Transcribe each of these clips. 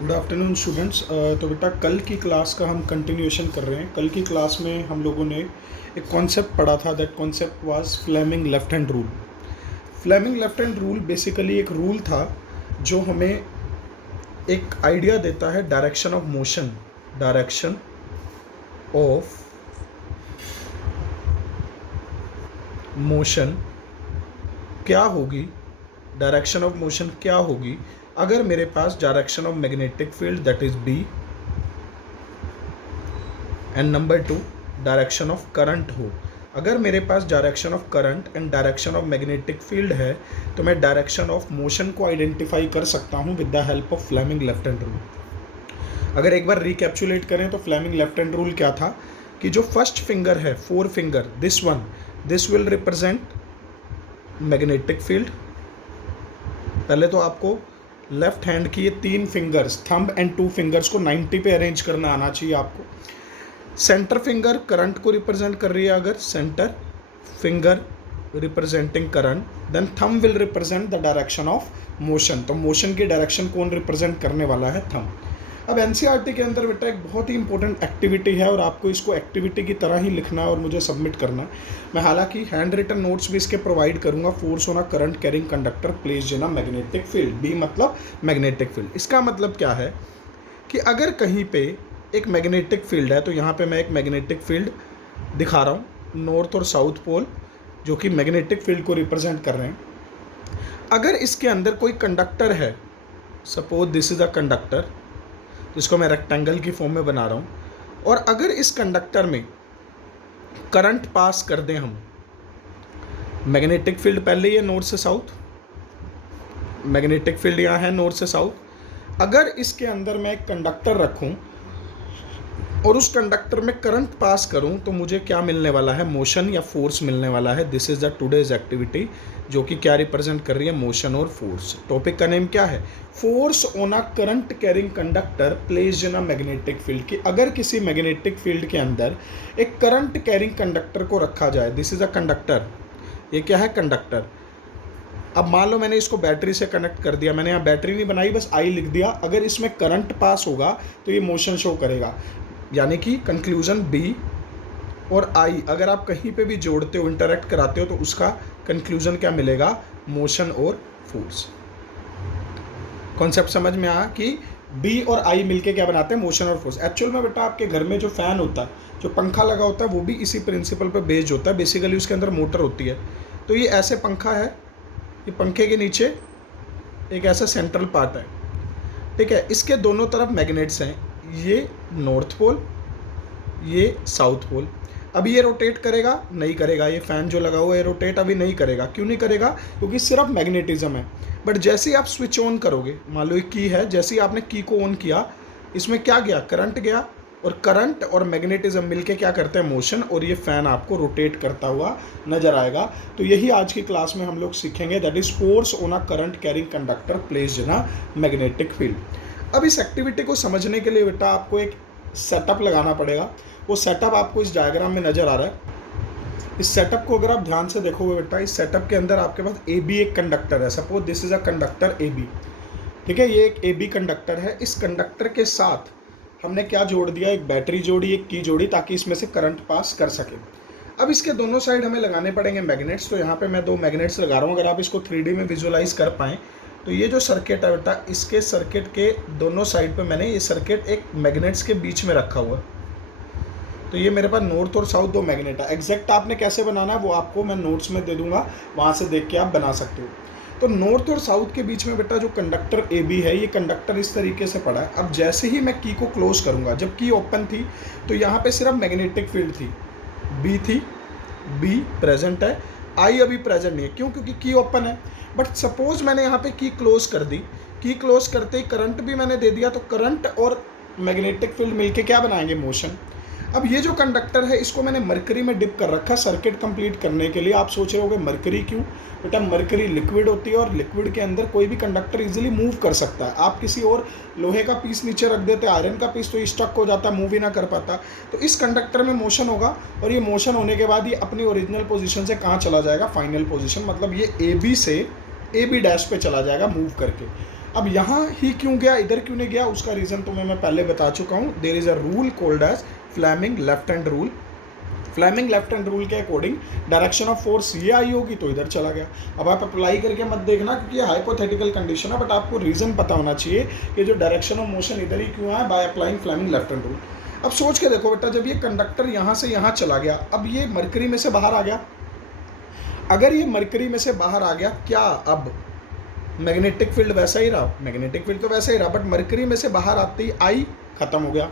Good afternoon students. तो बेटा कल की क्लास का हम कंटिन्यूएशन कर रहे हैं। कल की क्लास में हम लोगों ने एक कॉन्सेप्ट पढ़ा था। That concept was Fleming left hand rule. Fleming left hand rule basically एक रूल था जो हमें एक आइडिया देता है direction of motion. Direction of motion क्या होगी, डायरेक्शन ऑफ मोशन क्या होगी अगर मेरे पास direction of magnetic field that is B and number 2 direction of current हो। अगर मेरे पास direction of current and direction of magnetic field है तो मैं डायरेक्शन ऑफ मोशन को आइडेंटिफाई कर सकता हूँ with the help of Fleming left hand rule. अगर एक बार रिकैप्चुलेट करें तो फ्लेमिंग लेफ्ट हैंड रूल क्या था कि जो फर्स्ट फिंगर है, forefinger, this will represent magnetic field. पहले तो आपको लेफ्ट हैंड की ये तीन fingers, thumb and two fingers को 90 पे अरेंज करना आना चाहिए आपको। सेंटर फिंगर करंट को रिप्रेजेंट कर रही है, अगर centre finger representing current, then thumb will represent the direction of motion. तो मोशन की डायरेक्शन कौन रिप्रेजेंट करने वाला है? थंब। अब एनसीईआरटी के अंदर बेटा एक बहुत ही इंपॉर्टेंट एक्टिविटी है और आपको इसको एक्टिविटी की तरह ही लिखना है और मुझे सबमिट करना है। मैं हालांकि हैंड रिटन नोट्स भी इसके प्रोवाइड करूंगा। Force on a current carrying conductor placed in a magnetic field. B मतलब मैग्नेटिक फील्ड। इसका मतलब क्या है कि अगर कहीं पे एक मैग्नेटिक फील्ड है तो यहाँ पे मैं एक मैग्नेटिक फील्ड दिखा रहा हूँ, नॉर्थ और साउथ पोल जो कि मैग्नेटिक फील्ड को रिप्रेजेंट कर रहे हैं। अगर इसके अंदर कोई कंडक्टर है, suppose this is a conductor, जिसको मैं रेक्टेंगल की फॉर्म में बना रहा हूँ, और अगर इस कंडक्टर में करंट पास कर दें हम, मैग्नेटिक फील्ड पहले ही है नॉर्थ से साउथ, मैग्नेटिक फील्ड यहाँ है नॉर्थ से साउथ। अगर इसके अंदर मैं एक कंडक्टर रखूँ और उस कंडक्टर में करंट पास करूं तो मुझे क्या मिलने वाला है? मोशन या फोर्स मिलने वाला है। This is the today's activity जो कि क्या रिप्रेजेंट कर रही है? मोशन और फोर्स। टॉपिक का नेम क्या है? Force on a current carrying conductor placed in a magnetic field. कि अगर किसी मैग्नेटिक फील्ड के अंदर एक करंट कैरिंग कंडक्टर को रखा जाए, दिस इज अ कंडक्टर, ये क्या है? कंडक्टर। अब मान लो मैंने इसको बैटरी से कनेक्ट कर दिया, मैंने यहाँ बैटरी नहीं बनाई, बस आई लिख दिया। अगर इसमें करंट पास होगा तो ये मोशन शो करेगा। यानी कि कंक्लूजन बी और आई अगर आप कहीं पे भी जोड़ते हो, इंटरेक्ट कराते हो, तो उसका कंक्लूजन क्या मिलेगा? मोशन और फोर्स। कॉन्सेप्ट समझ में आया कि बी और आई मिलके क्या बनाते हैं? मोशन और फोर्स। एक्चुअल में बेटा आपके घर में जो फैन होता है, जो पंखा लगा होता है, वो भी इसी प्रिंसिपल पर बेस्ड होता है। बेसिकली उसके अंदर मोटर होती है। तो ये ऐसे पंखा है, ये पंखे के नीचे एक ऐसा सेंट्रल पार्ट है, ठीक है। इसके दोनों तरफ मैग्नेट्स हैं, ये नॉर्थ पोल, ये साउथ पोल। अभी ये रोटेट करेगा? नहीं करेगा। ये फैन जो लगा हुआ है रोटेट अभी नहीं करेगा। क्यों नहीं करेगा? क्योंकि सिर्फ मैग्नेटिज्म है। बट जैसे ही आप स्विच ऑन करोगे, मान लो एक की है, जैसे ही आपने की को ऑन किया, इसमें क्या गया? करंट गया, और करंट और मैग्नेटिज्म मिलके क्या करते हैं? मोशन। और ये फैन आपको रोटेट करता हुआ नजर आएगा। तो यही आज की क्लास में हम लोग सीखेंगे, that is force on a current carrying conductor placed in a magnetic field. अब इस एक्टिविटी को समझने के लिए बेटा आपको एक सेटअप लगाना पड़ेगा। वो सेटअप आपको इस डायग्राम में नज़र आ रहा है। इस सेटअप को अगर आप ध्यान से देखोगे बेटा, इस सेटअप के अंदर आपके पास ए बी एक कंडक्टर है। Suppose this is a conductor A B, ठीक है। ये एक ए बी कंडक्टर है। इस कंडक्टर के साथ हमने क्या जोड़ दिया? एक बैटरी जोड़ी, एक की जोड़ी, ताकि इसमें से करंट पास कर सके। अब इसके दोनों साइड हमें लगाने पड़ेंगे मैग्नेट्स। तो यहाँ पे मैं दो मैग्नेट्स लगा रहा हूँ। अगर आप इसको 3D में विजुअलाइज कर पाएँ तो ये जो सर्किट है बेटा, इसके सर्किट के दोनों साइड पे मैंने ये सर्किट एक मैग्नेट्स के बीच में रखा हुआ। तो ये मेरे पास नॉर्थ और साउथ दो मैग्नेट है। एग्जैक्ट आपने कैसे बनाना है वो आपको मैं नोट्स में दे दूंगा, वहाँ से देख के आप बना सकते हो। तो नॉर्थ और साउथ के बीच में बेटा जो कंडक्टर ए बी है, ये कंडक्टर इस तरीके से पड़ा है। अब जैसे ही मैं की को क्लोज करूँगा, जब की ओपन थी तो यहाँ पे सिर्फ मैग्नेटिक फील्ड थी, बी थी, बी प्रेजेंट है, आई अभी प्रेजेंट नहीं है। क्यों? क्योंकि की ओपन है। बट सपोज मैंने यहाँ पे की क्लोज कर दी, की क्लोज करते ही करंट भी मैंने दे दिया, तो करंट और मैग्नेटिक फील्ड मिलके क्या बनाएंगे? मोशन। अब ये जो कंडक्टर है इसको मैंने मरकरी में डिप कर रखा है सर्किट कंप्लीट करने के लिए। आप सोच रहे होगे मरकरी क्यों? बेटा मरकरी लिक्विड होती है और लिक्विड के अंदर कोई भी कंडक्टर इजीली मूव कर सकता है। आप किसी और लोहे का पीस नीचे रख देते, आयरन का पीस, तो ये स्टक हो जाता, मूव ही ना कर पाता। तो इस कंडक्टर में मोशन होगा और ये मोशन होने के बाद ये अपनी ओरिजिनल पोजीशन से कहाँ चला जाएगा? फाइनल पोजीशन, मतलब ये ए बी से ए बी डैश पे चला जाएगा मूव करके। अब यहाँ ही क्यों गया, इधर क्यों नहीं गया, उसका रीज़न तुम्हें मैं पहले बता चुका हूँ। There is a rule called as Fleming left hand rule. Fleming left hand rule के अकॉर्डिंग डायरेक्शन ऑफ फोर्स ये आई होगी तो इधर चला गया। अब आप अप्लाई करके मत देखना क्योंकि ये हाइपोथेटिकल कंडीशन है, बट आपको रीज़न पता होना चाहिए कि जो डायरेक्शन ऑफ मोशन इधर ही क्यों है, by applying Fleming left hand rule. अब सोच के देखो बेटा, जब ये कंडक्टर यहाँ से यहाँ चला गया, अब ये मरकरी में से बाहर आ गया। अगर ये मरकरी में से बाहर आ गया, क्या अब मैग्नेटिक फील्ड वैसा ही रहा? मैग्नेटिक फील्ड तो वैसा ही रहा, बट मरकरी में से बाहर आते ही आई खत्म हो गया,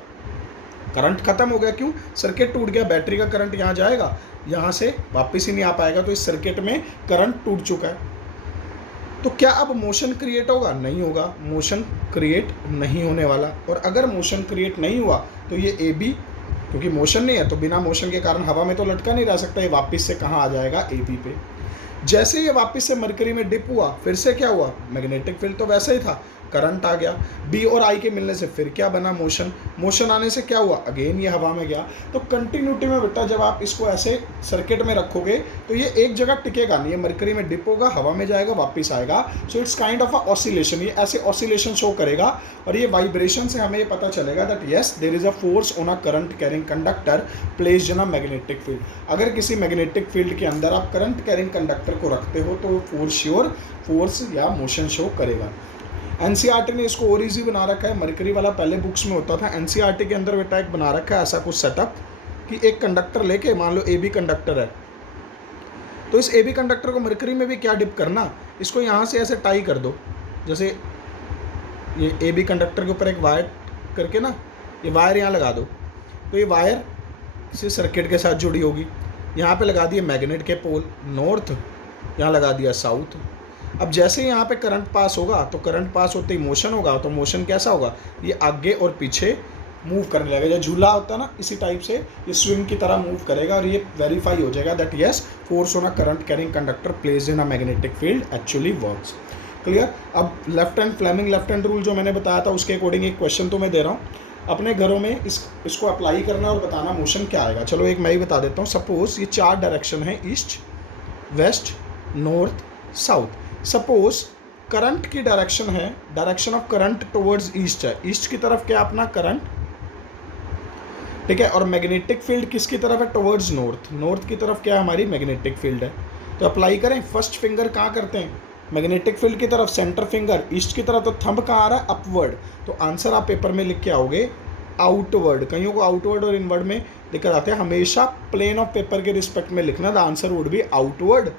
करंट खत्म हो गया। क्यों? सर्किट टूट गया, बैटरी का करंट यहाँ जाएगा, यहाँ से वापस ही नहीं आ पाएगा, तो इस सर्किट में करंट टूट चुका है। तो क्या अब मोशन क्रिएट होगा? नहीं होगा, मोशन क्रिएट नहीं होने वाला। और अगर मोशन क्रिएट नहीं हुआ तो ये ए बी, क्योंकि मोशन नहीं है तो बिना मोशन के कारण हवा में तो लटका नहीं रह सकता, ये वापस से कहाँ आ जाएगा? ए बी पे। जैसे ये वापस से मरकरी में डिप हुआ, फिर से क्या हुआ? मैग्नेटिक फील्ड तो वैसा ही था, करंट आ गया। बी और आई के मिलने से फिर क्या बना? मोशन। मोशन आने से क्या हुआ? अगेन ये हवा में गया। तो कंटिन्यूटी में बेटा जब आप इसको ऐसे सर्किट में रखोगे तो ये एक जगह टिकेगा नहीं, ये मरकरी में डिप होगा, हवा में जाएगा, वापस आएगा। So it's kind of a oscillation, ये ऐसे ऑसिलेशन शो करेगा। और ये वाइब्रेशन से हमें ये पता चलेगा that yes there is a force on a current carrying conductor placed in a magnetic field. अगर किसी मैग्नेटिक फील्ड के अंदर आप करंट कैरिंग कंडक्टर को रखते हो तो फोर्स श्योर फोर्स या मोशन शो करेगा। एनसीईआरटी ने इसको और ईजी बना रखा है, मरकरी वाला पहले बुक्स में होता था, एनसीईआरटी के अंदर बेटा एक बना रखा है ऐसा कुछ सेटअप कि एक कंडक्टर लेके, मान लो ए बी कंडक्टर है, तो इस ए बी कंडक्टर को मरकरी में भी क्या डिप करना, इसको यहाँ से ऐसे टाई कर दो। जैसे ये ए बी कंडक्टर के ऊपर एक वायर करके ना, ये वायर यहाँ लगा दो, तो ये वायर से सर्किट के साथ जुड़ी होगी। यहाँ पे लगा दिए मैग्नेट के पोल नॉर्थ, यहाँ लगा दिया साउथ। अब जैसे ही यहाँ पे करंट पास होगा तो करंट पास होते ही मोशन होगा, तो मोशन कैसा होगा? ये आगे और पीछे मूव करने लगेगा, जैसे झूला होता है ना, इसी टाइप से ये स्विंग की तरह मूव करेगा। और ये वेरीफाई हो जाएगा that yes force on a current carrying conductor placed in a magnetic field actually works. Clear? अब left hand Fleming left hand rule जो मैंने बताया था उसके अकॉर्डिंग एक क्वेश्चन तो मैं दे रहा हूँ, अपने घरों में इसको अप्लाई करना और बताना मोशन क्या आएगा। चलो एक मैं ही बता देता हूँ। सपोज ये 4 डायरेक्शन है, east, west, north, south. Suppose current की डायरेक्शन है, direction of current towards east है, ईस्ट की तरफ क्या अपना करंट, ठीक है। और मैग्नेटिक फील्ड किसकी तरफ है? टुवर्ड्स नॉर्थ, नॉर्थ की तरफ क्या हमारी मैग्नेटिक फील्ड है। तो अप्लाई करें, फर्स्ट फिंगर कहाँ करते हैं? मैग्नेटिक फील्ड की तरफ, सेंटर फिंगर ईस्ट की तरफ, तो थंब कहाँ आ रहा है? अपवर्ड। तो आंसर आप पेपर में लिख के आओगे आउटवर्ड। कईयों को आउटवर्ड और इनवर्ड में दिक्कत आते हैं, हमेशा प्लेन ऑफ पेपर के रिस्पेक्ट में लिखना। The answer would be outward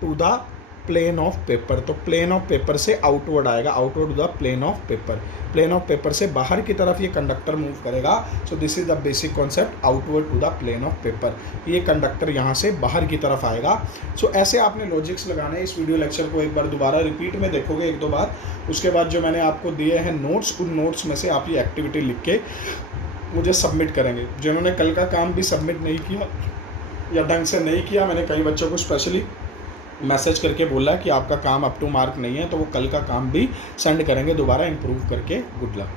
to the plane of paper. तो प्लेन ऑफ पेपर से आउटवर्ड आएगा, outward to the plane of paper. Plane of paper से बाहर की तरफ ये कंडक्टर मूव करेगा। So this is the basic concept, outward to the plane of paper. ये कंडक्टर यहाँ से बाहर की तरफ आएगा। सो ऐसे आपने लॉजिक्स लगाने। इस वीडियो लेक्चर को एक बार दोबारा रिपीट में देखोगे 1-2 बार, उसके बाद जो मैंने आपको दिए हैं नोट्स, उन नोट्स में से आप ये एक्टिविटी लिख के मुझे सबमिट करेंगे। जिन्होंने कल का काम भी सबमिट नहीं किया या ढंग से नहीं किया, मैंने कई बच्चों को स्पेशली मैसेज करके बोला कि आपका काम अप टू मार्क नहीं है, तो वो कल का काम भी सेंड करेंगे दोबारा इम्प्रूव करके। Good luck.